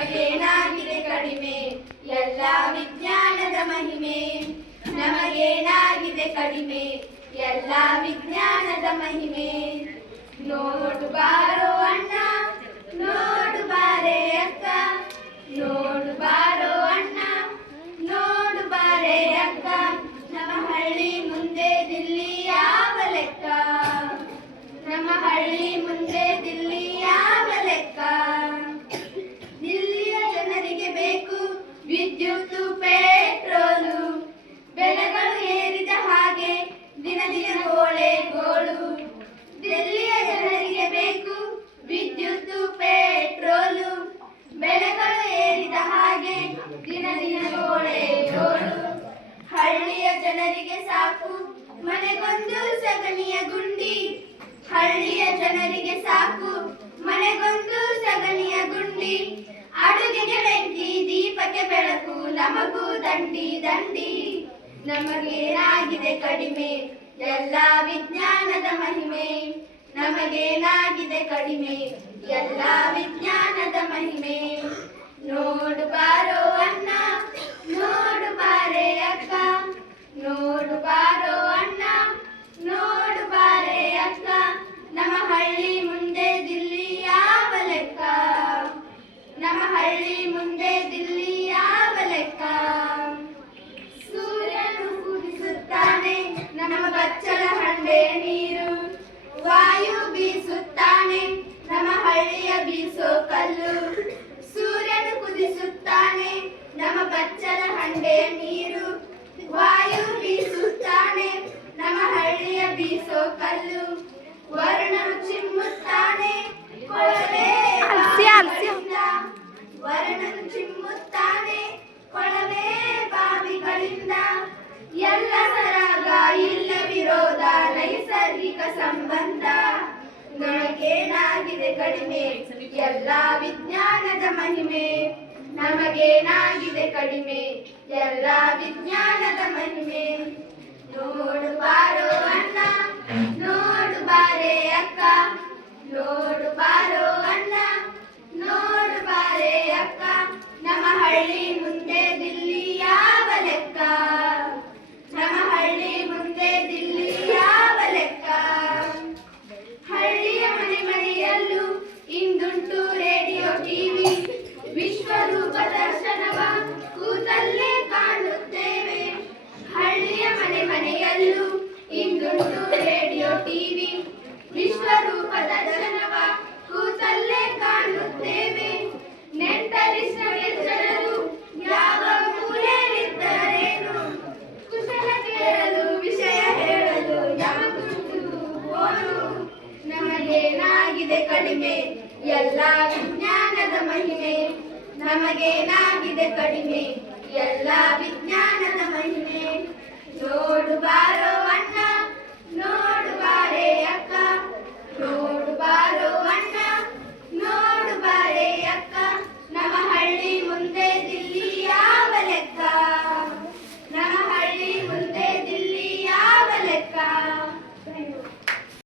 ನಮಗೇನಾಗಿದೆ ಕಡಿಮೆ ಎಲ್ಲ ವಿಜ್ಞಾನದ ಮಹಿಮೆ. ನಮಗೇನಾಗಿದೆ ಕಡಿಮೆ ಎಲ್ಲ ವಿಜ್ಞಾನದ ಮಹಿಮೆ. ನೋಡು ಬಾರೋ ಅಣ್ಣ ನೋಡು ಬಾರೆ ಅಕ್ಕ, ನೋಡು ಬಾರೋ ಅಣ್ಣ ನೋಡು ಬಾರೆ ಅಕ್ಕ, ನಮ್ಮ ಹಳ್ಳಿ ಮುಂದೆ ದಿಲ್ಲಿ ಯಾವ ಲೆಕ್ಕ, ನಮ್ಮ ಹಳ್ಳಿ ಮುಂದೆ ದಿಲ್ಲಿ ಯಾವ ಲೆಕ್ಕ. ದಿಲ್ಲಿಯ ಜನರಿಗೆ ಬೇಕು ವಿದ್ಯುತ್ ಪೆಟ್ರೋಲು, ಬೆಲೆಗಳು ಏರಿದ ಹಾಗೆ ದಿನ ದಿನ ಗೋಳೆ ಗೋಳು. ದಿಲ್ಲಿಯ ಜನರಿಗೆ ಬೇಕು ವಿದ್ಯುತ್ ಪೆಟ್ರೋಲು, ಬೆಲೆಗಳು ಏರಿದ ಹಾಗೆ ದಿನ ದಿನ ಗೋಳೆ ಗೋಳು. ಹಳ್ಳಿಯ ಜನರಿಗೆ ಸಾಕು ಮನೆಗೊಂದು ಸಗಣಿಯ ಗುಂಡಿ, ಹಳ್ಳಿಯ ಜನರಿಗೆ ಸಾಕು ಮನೆಗೊಂದು ಸಗಣಿಯ ಗುಂಡಿ. ಅಡುಗೆಗೆ ಬೆಂಕಿ ದೀಪಕ್ಕೆ ಬೆಳಕು ನಮಗೂ ದಂಡಿ ದಂಡಿ. ನಮಗೇನಾಗಿದೆ ಕಡಿಮೆ ಎಲ್ಲ ವಿಜ್ಞಾನದ ಮಹಿಮೆ. ನಮಗೇನಾಗಿದೆ ಕಡಿಮೆ ಎಲ್ಲ ವಿಜ್ಞಾನದ ಮಹಿಮೆ. ನೋಡು ಬಾರೋ ಅಣ್ಣ ನೋಡು ಬಾರೆ ಅಕ್ಕ, ನೋಡು ಬಾರೋ ಅಣ್ಣ ನೋಡು ಬಾರೆ ಅಕ್ಕ, ನಮ್ಮ ಹಳ್ಳಿ ಮುಂದೆ ದಿಲ್ಲಿ ಯಾವ ಲೆಕ್ಕ, ನಮ್ಮ ಹಳ್ಳಿ ಮುಂದೆ ದಿಲ್ಲಿ ಯಾವ ಲೆಕ್ಕ. ಸೂರ್ಯನು ಕುದಿಸುತ್ತಾನೆ ನಮ್ಮ ಬಚ್ಚಲ ಹಂಡೆ ನೀರು, ವಾಯು ಬೀಸುತ್ತಾನೆ ನಮ್ಮ ಹಳ್ಳಿಯ ಬೀಸೋ ಕಲ್ಲು. ಸೂರ್ಯನು ಕುದಿಸುತ್ತಾನೆ ನಮ್ಮ ಬಚ್ಚಲ ಹಂಡೆ ನೀರು, ವಾಯು ಬೀಸುತ್ತಾನೆ ನಮ್ಮ ಹಳ್ಳಿಯ ಬೀಸೋ ಕಲ್ಲು. ವರುಣನು ಚಿಮ್ಮುತ್ತಾನೆ ಕೊಳವೆ ಬಾವಿಗಳಿಂದ, ವರುಣನು ಚಿಮ್ಮುತ್ತಾನೆ ಕೊಳವೆ ಬಾವಿಗಳಿಂದ. ಎಲ್ಲ ಸರಾಗ ಇಲ್ಲ ವಿರೋಧ ನೈಸರ್ಗಿಕ ಸಂಬಂಧ. ನಮಗೇನಾಗಿದೆ ಕಡಿಮೆ ಎಲ್ಲ ವಿಜ್ಞಾನದ ಮಹಿಮೆ. ನಮಗೇನಾಗಿದೆ ಕಡಿಮೆ ಎಲ್ಲ ವಿಜ್ಞಾನದ ಮಹಿಮೆ. ನೋಡು ಬಾರೋ ಅಣ್ಣ ನೋಡು ಬಾರೆ ಅಕ್ಕ, ನೋಡು ಬಾರೋ ಅಣ್ಣ ನೋಡು ಬಾರೆ ಅಕ್ಕ, ನಮ್ಮ ಹಳ್ಳಿ ಮುಂದೆ ದಿಲ್ಲಿ ಯಾವ ಲೆಕ್ಕ, ನಮ್ಮ ಹಳ್ಳಿ ಮುಂದೆ ದಿಲ್ಲಿ ಯಾವ ಲೆಕ್ಕ. ಹಳ್ಳಿಯ ಮನೆ ಮನೆಯಲ್ಲೂ ಇಂದುಂಟು ರೇಡಿಯೋ ಟಿವಿ, ವಿಶ್ವರೂಪ ದರ್ಶನವ ಕೂತಲ್ಲೇ ಕಾಣುತ್ತೇವೆ. ಹಳ್ಳಿಯ ಮನೆ ಮನೆಯಲ್ಲೂ ಇಂದುಂಟು ರೇಡಿಯೋ ಟಿವಿ, ವಿಶ್ವರೂಪ ದರ್ಶನವ ಕೂತಲ್ಲೇ ಕಾಣುತ್ತೇವೆ. ನೆಂಟರಿಷ್ಟಗೆ ಜನರು ಯಾವ ಮೂಲೆಯಲ್ಲಿದ್ದರೇನು, ಕುಶಲ ಕೇಳಲು ವಿಷಯ ಹೇಳಲು ಯಮಗುಂಟು ಓಡು. ನಮಗೇನಾಗಿದೆ ಕಡಿಮೆ ಎಲ್ಲ ವಿಜ್ಞಾನದ ಮಹಿಮೆ. ನಮಗೇನಾಗಿದೆ ಕಡಿಮೆ ಎಲ್ಲ ವಿಜ್ಞಾನದ ಮಹಿಮೆ. ನೋಡು ಬಾರೋ